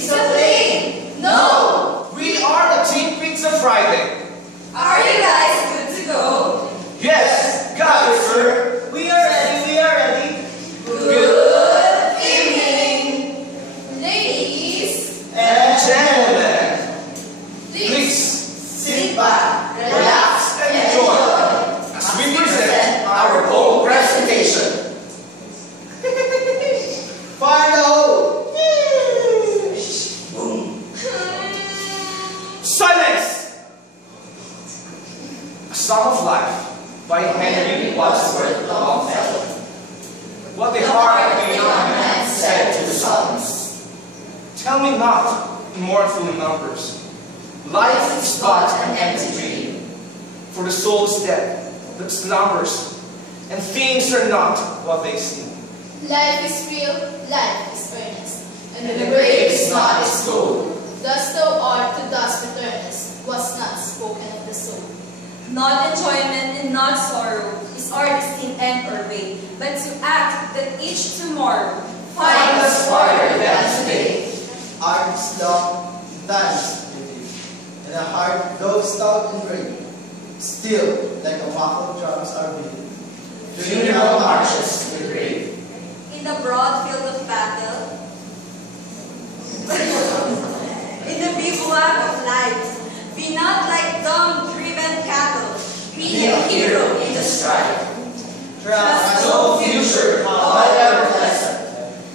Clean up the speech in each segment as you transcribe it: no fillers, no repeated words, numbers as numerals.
Pigs of Lane! No! We are the Teen Pigs of Friday. Are you guys good to go? Yes, got it, sir. We are ready, we are ready. Good evening, ladies And gentlemen, please sit back, relax, and enjoy as we present our whole presentation. Fire the hole! Silence! A Song of Life by Henry Wadsworth Longfellow. What the heart of the young man said to the sons. Tell me not, in mournful numbers, life is but an empty dream. For the soul is dead that slumbers, and things are not what they seem. Life is real, life is earnest, and the grave is not its goal. Thus thou art to dust returnest, was not spoken of the soul. Not enjoyment and not sorrow is our destined end or way, but to act that each tomorrow Find us farther than today. Art is long, dance with you, and a heart though stout and brave, still like a muffled drums are beating. Funeral marches we brave. in the broad field of battle, in the bivouac of life, be not like dumb-driven cattle. Be a hero in the strife. Trust No future, however pleasant.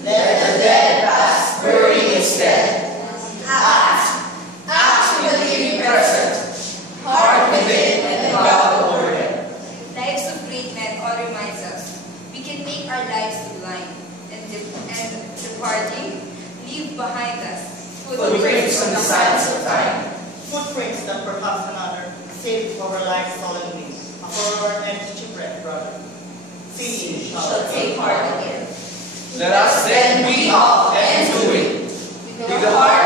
Let the dead past bury instead. Act with the living present. Heart within and God over them. Lives of great men all reminds us we can make our lives sublime, and departing, leave behind us Footprints on the silence of time. Footprints that perhaps another saved our lives solemnly, a forlorn and shipwrecked brother. See, Shall take part again. Let us then be off and do it, with the heart